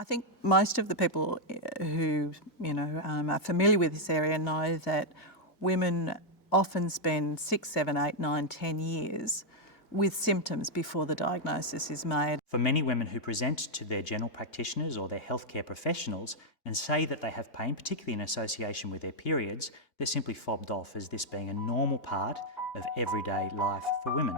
I think most of the people who, are familiar with this area know that women often spend 6, 7, 8, 9, 10 years with symptoms before the diagnosis is made. For many women who present to their general practitioners or their healthcare professionals and say that they have pain, particularly in association with their periods, they're simply fobbed off as this being a normal part of everyday life for women.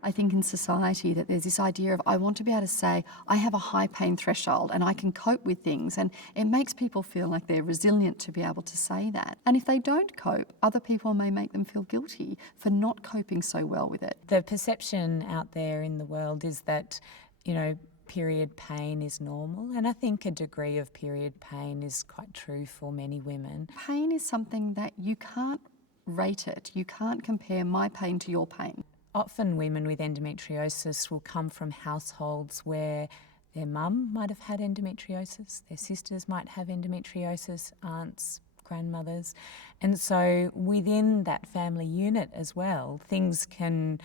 I think in society that there's this idea of I want to be able to say I have a high pain threshold and I can cope with things, and it makes people feel like they're resilient to be able to say that. And if they don't cope, other people may make them feel guilty for not coping so well with it. The perception out there in the world is that, period pain is normal, and I think a degree of period pain is quite true for many women. Pain is something that you can't rate it. You can't compare my pain to your pain. Often women with endometriosis will come from households where their mum might have had endometriosis, their sisters might have endometriosis, aunts, grandmothers. And so within that family unit as well, things can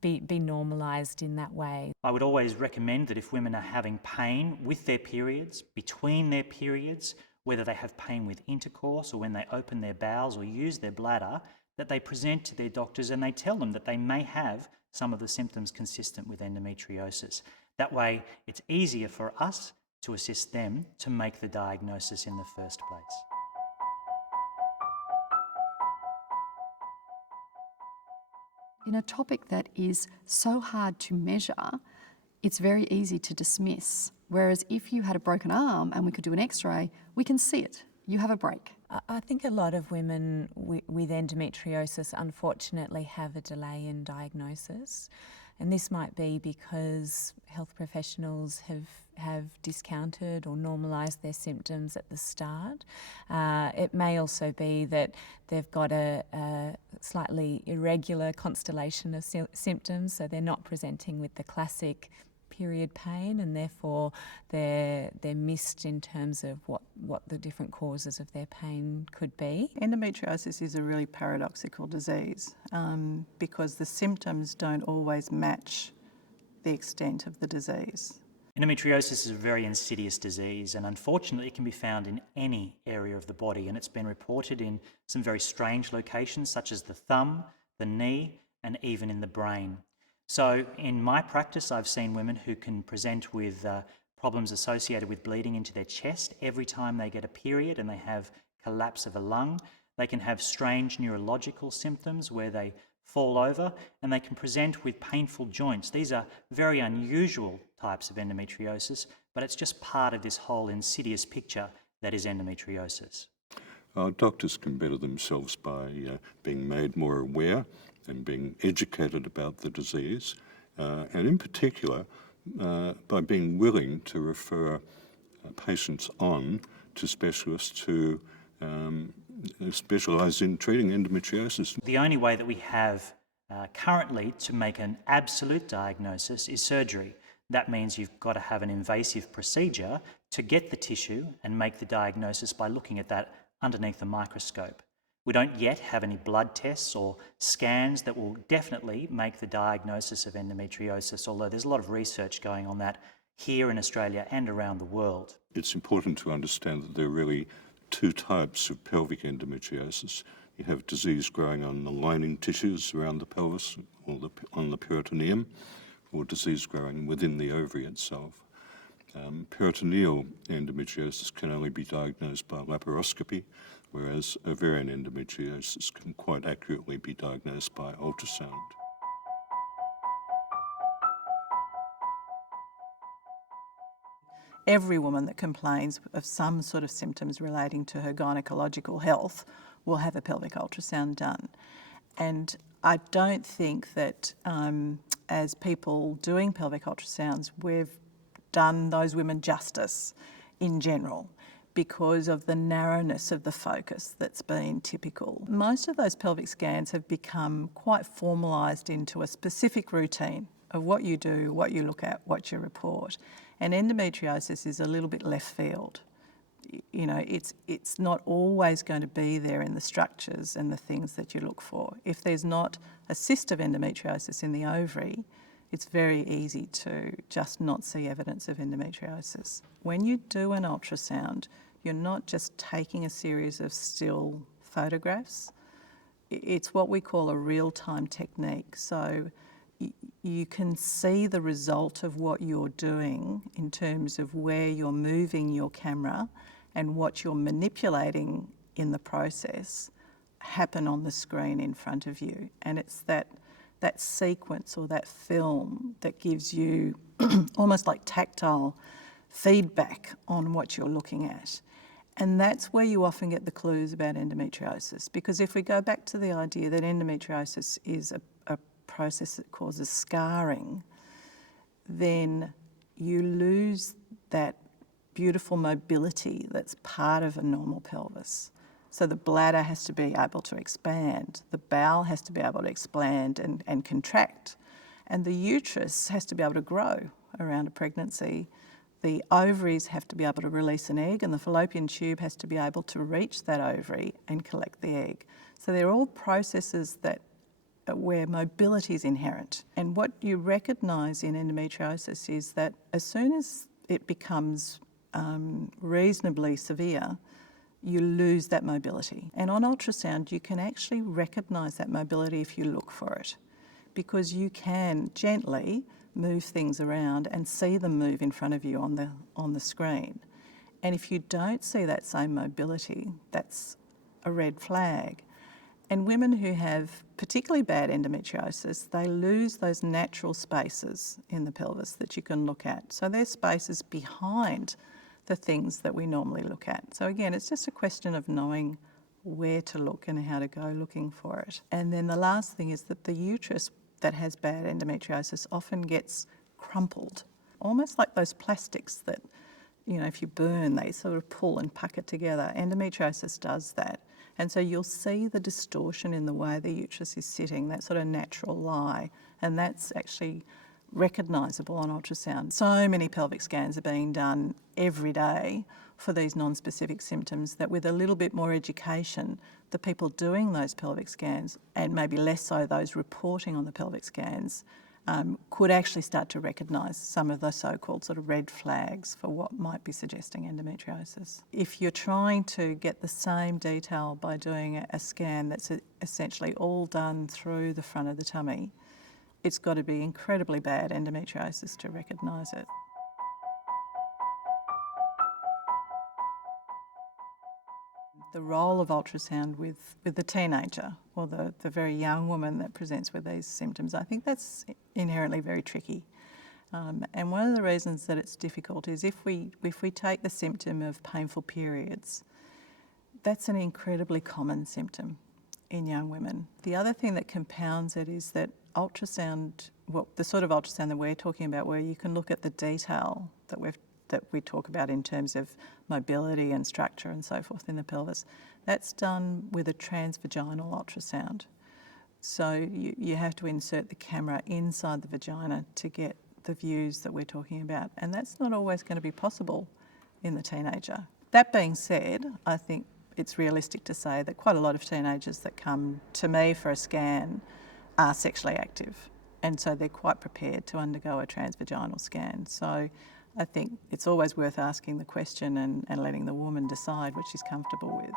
be normalised in that way. I would always recommend that if women are having pain with their periods, between their periods, whether they have pain with intercourse or when they open their bowels or use their bladder, that they present to their doctors and they tell them that they may have some of the symptoms consistent with endometriosis. That way, it's easier for us to assist them to make the diagnosis in the first place. In a topic that is so hard to measure, it's very easy to dismiss. Whereas if you had a broken arm and we could do an X-ray, we can see it. You have a break. I think a lot of women with endometriosis unfortunately have a delay in diagnosis, and this might be because health professionals have discounted or normalised their symptoms at the start. It may also be that they've got a slightly irregular constellation of symptoms, so they're not presenting with the classic period pain, and therefore they're missed in terms of what the different causes of their pain could be. Endometriosis is a really paradoxical disease because the symptoms don't always match the extent of the disease. Endometriosis is a very insidious disease, and unfortunately it can be found in any area of the body, and it's been reported in some very strange locations such as the thumb, the knee, and even in the brain. So in my practice, I've seen women who can present with problems associated with bleeding into their chest every time they get a period and they have collapse of a lung. They can have strange neurological symptoms where they fall over, and they can present with painful joints. These are very unusual types of endometriosis, but it's just part of this whole insidious picture that is endometriosis. Doctors can better themselves by being made more aware and being educated about the disease, and in particular by being willing to refer patients on to specialists who specialise in treating endometriosis. The only way that we have currently to make an absolute diagnosis is surgery. That means you've got to have an invasive procedure to get the tissue and make the diagnosis by looking at that underneath the microscope. We don't yet have any blood tests or scans that will definitely make the diagnosis of endometriosis, although there's a lot of research going on that here in Australia and around the world. It's important to understand that there are really two types of pelvic endometriosis. You have disease growing on the lining tissues around the pelvis or on the peritoneum, or disease growing within the ovary itself. Peritoneal endometriosis can only be diagnosed by laparoscopy, whereas ovarian endometriosis can quite accurately be diagnosed by ultrasound. Every woman that complains of some sort of symptoms relating to her gynecological health will have a pelvic ultrasound done. And I don't think that as people doing pelvic ultrasounds, we've done those women justice in general, because of the narrowness of the focus that's been typical. Most of those pelvic scans have become quite formalised into a specific routine of what you do, what you look at, what you report. And endometriosis is a little bit left field. You know, it's not always going to be there in the structures and the things that you look for. If there's not a cyst of endometriosis in the ovary, it's very easy to just not see evidence of endometriosis. When you do an ultrasound, you're not just taking a series of still photographs. It's what we call a real-time technique. So you can see the result of what you're doing in terms of where you're moving your camera and what you're manipulating in the process happen on the screen in front of you. And it's that sequence or that film that gives you almost like tactile feedback on what you're looking at. And that's where you often get the clues about endometriosis. Because if we go back to the idea that endometriosis is a process that causes scarring, then you lose that beautiful mobility that's part of a normal pelvis. So the bladder has to be able to expand, the bowel has to be able to expand and contract, and the uterus has to be able to grow around a pregnancy. The ovaries have to be able to release an egg, and the fallopian tube has to be able to reach that ovary and collect the egg. So they're all processes where mobility is inherent. And what you recognise in endometriosis is that as soon as it becomes reasonably severe, you lose that mobility. And on ultrasound, you can actually recognise that mobility if you look for it, because you can gently move things around and see them move in front of you on the screen. And if you don't see that same mobility, that's a red flag. And women who have particularly bad endometriosis, they lose those natural spaces in the pelvis that you can look at. So they're spaces behind the things that we normally look at. So again, it's just a question of knowing where to look and how to go looking for it. And then the last thing is that the uterus that has bad endometriosis often gets crumpled, almost like those plastics that, you know, if you burn, they sort of pull and pucker together. Endometriosis does that. And so you'll see the distortion in the way the uterus is sitting, that sort of natural lie. And that's actually recognisable on ultrasound. So many pelvic scans are being done every day for these non-specific symptoms that with a little bit more education, the people doing those pelvic scans, and maybe less so those reporting on the pelvic scans, could actually start to recognise some of the so-called sort of red flags for what might be suggesting endometriosis. If you're trying to get the same detail by doing a scan that's essentially all done through the front of the tummy, it's got to be incredibly bad endometriosis to recognise it. The role of ultrasound with the teenager or the very young woman that presents with these symptoms, I think that's inherently very tricky. And one of the reasons that it's difficult is if we take the symptom of painful periods, that's an incredibly common symptom in young women. The other thing that compounds it is that ultrasound, well, the sort of ultrasound that we're talking about, where you can look at the detail that we talk about in terms of mobility and structure and so forth in the pelvis, that's done with a transvaginal ultrasound. So you have to insert the camera inside the vagina to get the views that we're talking about, and that's not always going to be possible in the teenager. That being said, I think it's realistic to say that quite a lot of teenagers that come to me for a scan are sexually active, and so they're quite prepared to undergo a transvaginal scan. So I think it's always worth asking the question and letting the woman decide what she's comfortable with.